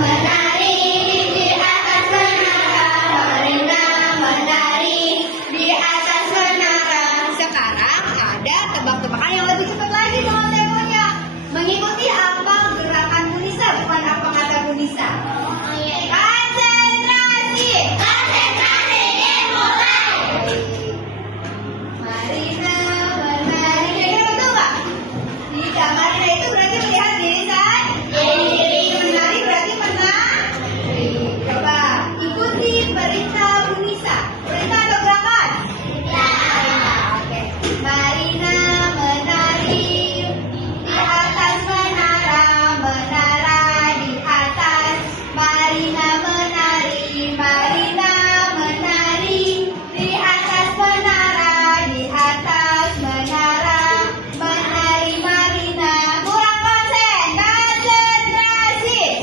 menari di atas menara. Marina menari di atas menara. Sekarang ada tebak-tebakan yang lebih cepat lagi dengan temponya. Mengikuti apa gerakan Bu Nisa, bukan apa kata Bu Nisa. Konsentrasi. Konsentrasi dimulai. Marina menari. Kira-kira betul nggak? Jika Marina itu berarti melihat diri kan? Menari berarti menari. Coba ikuti perintah Bu Nisa. Perintah atau gerakan? Oke. Marina menari di atas menara, menara di atas. Marina menari, Marina menari di atas menara, di atas menara. Menari Marina. Kurang konsentrasi.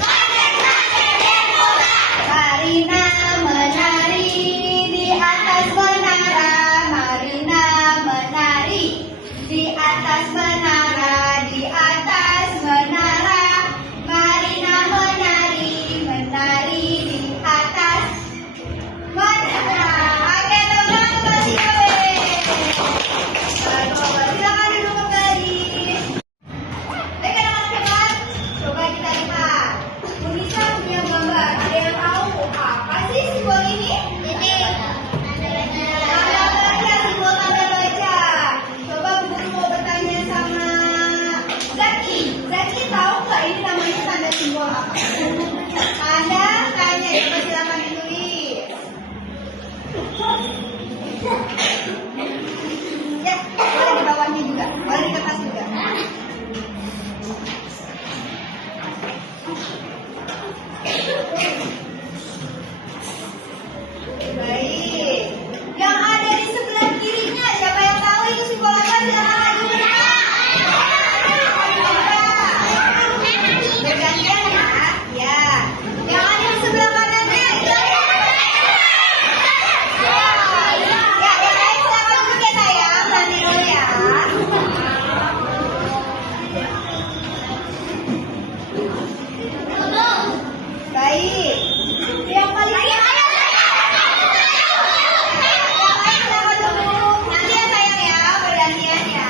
Konsentrasi dimulai. Marina menari di atas menara. Marina menari di atas menara, di atas menara. Marina menari, menari di atas menara. Oke, teman-teman, kasih silakan duduk kembali. Baik, anak-anak hebat, coba kita lihat. Bu Nisa punya gambar. Ada yang tahu apa sih simbol ini? Ini. Tanda baca, simbol tanda baca. Coba Bu Guru mau bertanya sama Zaki. Zaki tahu nggak ini namanya tanda simbol apa? Anda tanya, coba silakan ditulis. Ya, boleh di bawahnya juga, boleh di kertas juga. Baik. Yang ada di sebelah kirinya, siapa yang tahu itu simbol apa? Silakan maju ke depan. Bergantian ya. Ya. Yang ada di sebelah kanannya. Ya, yang lain silakan duduk ya sayang. Nanti dulu ya. Baik. Yang paling nanti ya sayang ya, bergantian ya.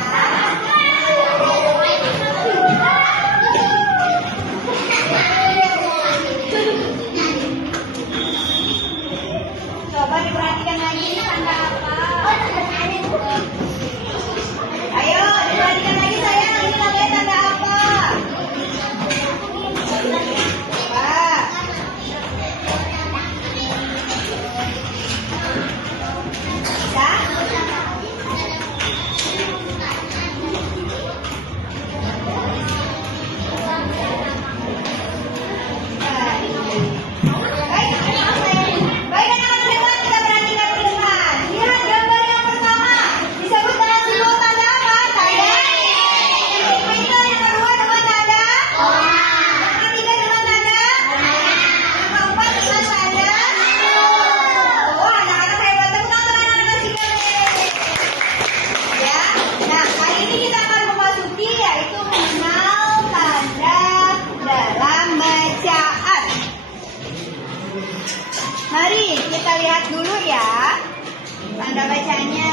Coba diperhatikan lagi ini tanda apa? Ayo diperhatikan lagi sayang, ini namanya tanda apa? Coba. Baik anak-anak hebat, kita perhatikan ke depan. Lihat gambar yang pertama. Disebut dengan simbol tanda apa? Tanda. Itu yang kedua dengan tanda. Yang ketiga dengan tanda. Yang keempat dengan tanda. Oh, anak-anak hebat. Tepuk tangan anak-anak kita. Ya. Nah, kali ini kita akan memasuki yaitu mengenal tanda dalam bacaan. Mari kita lihat dulu ya tanda bacanya.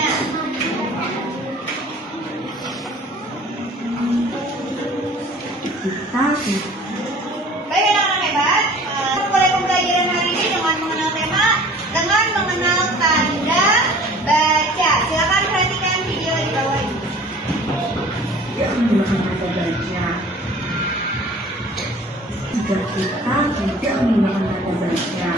Baik anak-anak hebat, mulai pembelajaran hari ini dengan mengenal tema, dengan mengenal tanda baca. Silakan perhatikan video di bawah ini. Tidak menggunakan tanda baca. Jika kita tidak menggunakan tanda baca,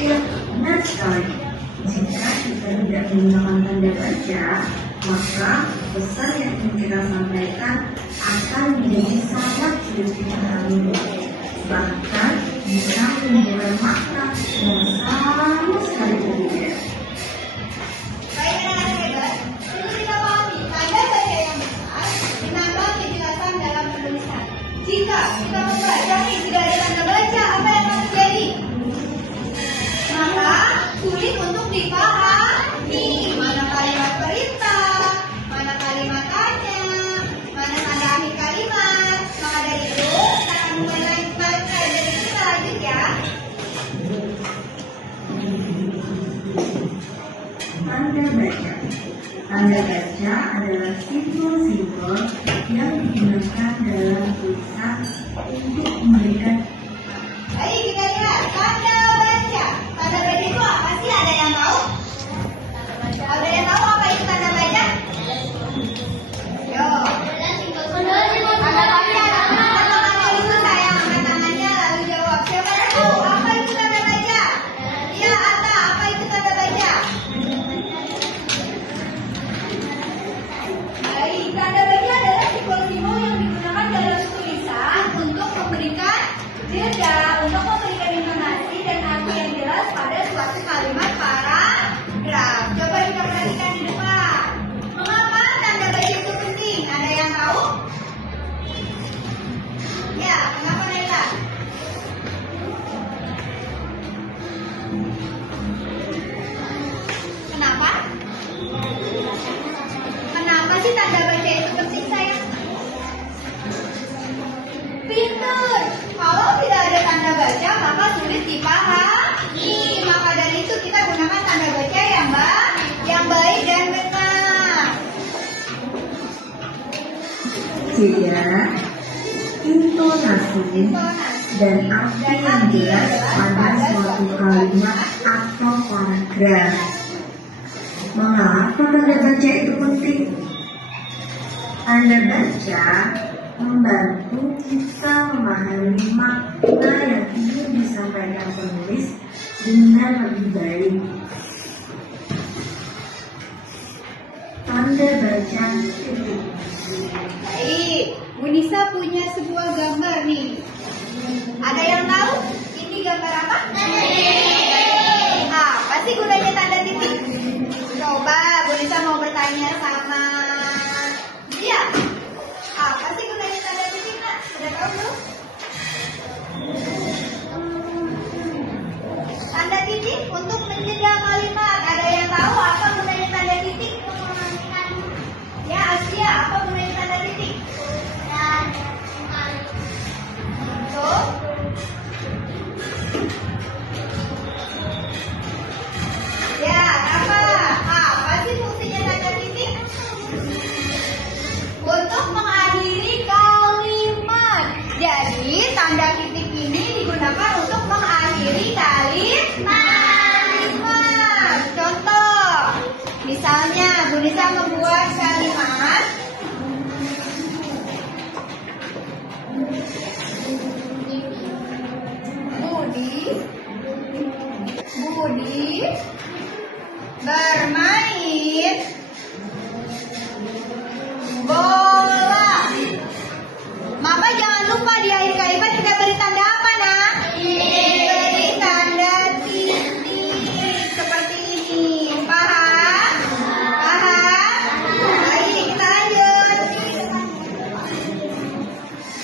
ya, benar sekali. Jika kita tidak menggunakan tanda baca, maka pesan yang ingin kita sampaikan akan menjadi sangat sulit dipahami. Bahkan bisa menimbulkan makna yang sama sekali berbeda. Baik anak-anak hebat, untuk kita pahami tanda baca yang benar, menambah kejelasan dalam penulisan. Jika kita membaca nih tidak ada tanda baca, apa yang akan terjadi? Maka sulit untuk dipahami mana kalimat perintah, mana kalimat tanya, mana tanda akhir Tanda baca adalah simbol-simbol yang digunakan dalam tulisan untuk memberikan. Baik, kita lihat tanda baca. Tanda baca itu apa sih? Ada yang tahu? Ada yang tahu apa itu tanda baca? Yo. Tanda baca. Tangannya dulu sayang, angkat tangannya lalu jawab. Siapa yang tahu apa itu tanda baca? Ya, Atta, apa itu tanda baca? Baik, tanda baca adalah simbol-simbol yang digunakan dalam tulisan untuk memberikan jeda, untuk memberikan intonasi dan arti yang jelas pada suatu kalimat paragraf. Coba kita perhatikan di depan. Mengapa tanda baca itu penting? Ada yang tahu? Ya, kenapa Nela? Kenapa? Kenapa sih tanda baca itu penting, sayang? Pintar. Kalau tidak ada tanda baca, maka sulit dipahami. Maka dari itu kita gunakan tanda baca yang baik dan benar. Jeda, intonasi, dan arti yang jelas pada suatu kalimat atau paragraf. Mengapa tanda baca itu penting? Tanda baca membantu kita memahami makna yang ingin disampaikan penulis dengan lebih baik. Tanda baca titik. Baik, Bu Nisa punya sebuah gambar nih. Ada yang tahu? Ini gambar apa? Apa sih gunanya tanda titik? Coba Bu Nisa mau bertanya sama dia. Apa sih gunanya tanda titik, Nak? Sudah tahu belum? Tanda titik untuk menjeda kalimat. Ada yang tahu apa gunanya tanda titik? Ya, Asia, apa gunanya tanda titik? Untuk ya, apa sih fungsinya tanda titik? Untuk mengakhiri kalimat. Jadi tanda titik ini digunakan untuk mengakhiri kalimat. Contoh, misalnya Bu Nisa membuat kalimat Budi bermain bola. Maka jangan lupa di akhir kalimat kita beri tanda apa, Nak? Beri tanda titik seperti ini. Paham? Paham? Baik, kita lanjut.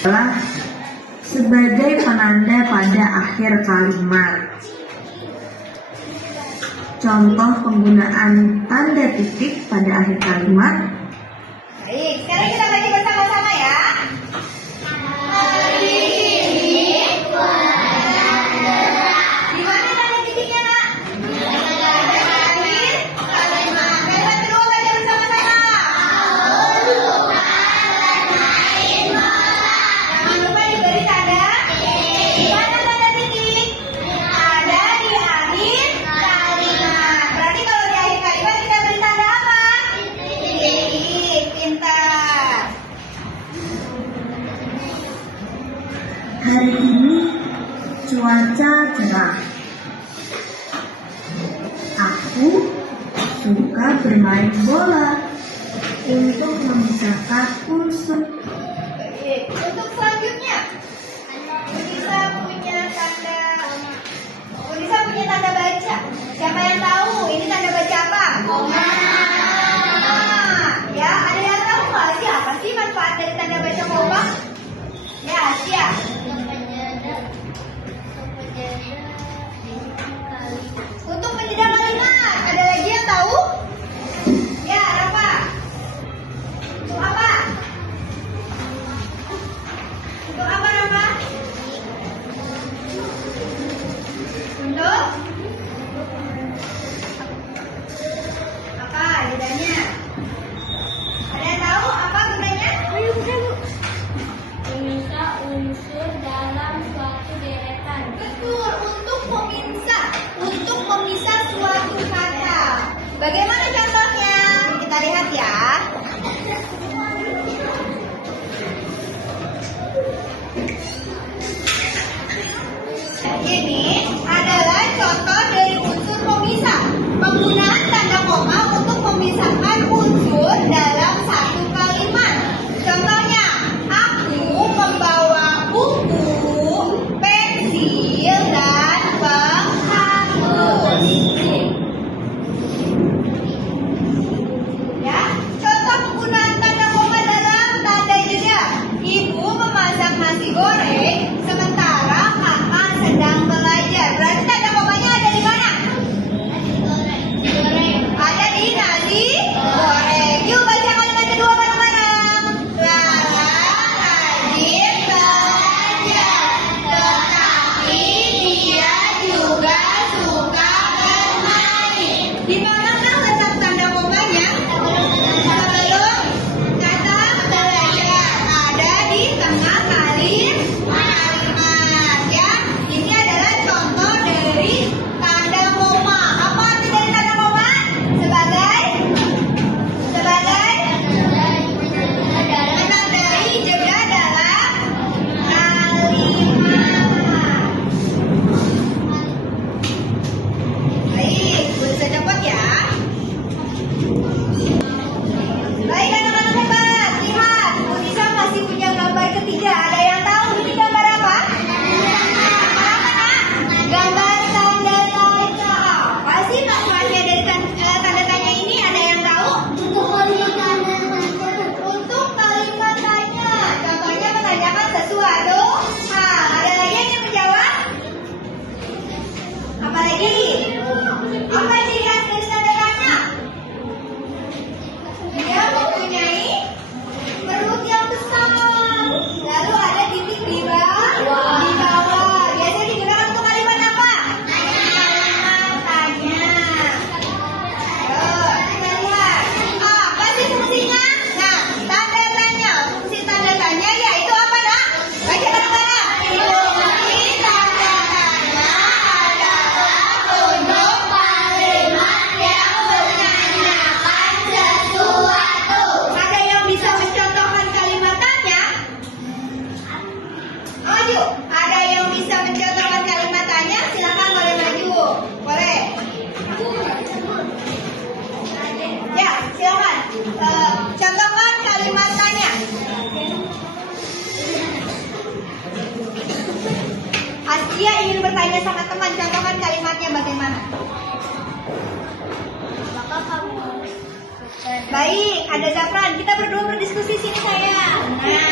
Adalah sebagai penanda pada akhir kalimat. Contoh penggunaan tanda titik pada akhir kalimat. Baik, sekarang kita baca bersama-sama ya. Hari ini di mana tanda titiknya, Nak? Pada akhir kalimat. Kalimat kedua baca bersama-sama. Jangan lupa diberi tanda. Di mana tanda titik? Ada di akhir kalimat. Berarti kalau di akhir kalimat kita beri tanda apa? Titik. Pintar. Hari ini cuaca cerah. Aku suka bermain bola untuk memisahkan unsur. Baik. Untuk selanjutnya, Unisa punya tanda baca. Siapa yang tahu ini tanda baca apa? Koma. Ya, ada yang tahu nggak sih apa sih manfaat dari tanda baca koma? Ya, Asia. Untuk menjeda kalimat. Ada lagi yang tahu? Ya, Rafa. Untuk apa? Untuk apa, Rafa? Untuk apa? Jedanya? Tidak ada yang tahu ini gambar apa? Gambar tanda tanya. Apa sih maksudnya dari tanda tanya ini? Ada yang tahu? Untuk kalimat tanya. Contohnya menanyakan sesuatu. Ada lagi yang ingin menjawab? Apa lagi? Apa ciri khas dari tanda tanya? Dia mempunyai perut yang besar. Lalu ada titik di bawah. Biasanya digunakan untuk kalimat apa? Kalimat tanya. Kita lihat. Apa sih fungsinya? Nah, tanda tanya. Fungsi tanda tanya yaitu apa, Nak? Baca bareng-bareng. Fungsi tanda tanya adalah untuk kalimat yang menanyakan sesuatu. Ada yang bisa mencontohkan kalimat tanya? Maju. Ada yang bisa mencontohkan kalimat tanya? Silakan boleh maju. Boleh. Ya, silakan. Contohkan kalimat tanya. Aslia ingin bertanya sama teman. Contohkan kalimatnya bagaimana? Baik, ada Zafran. Kita berdua berdiskusi sini sayang. Nah,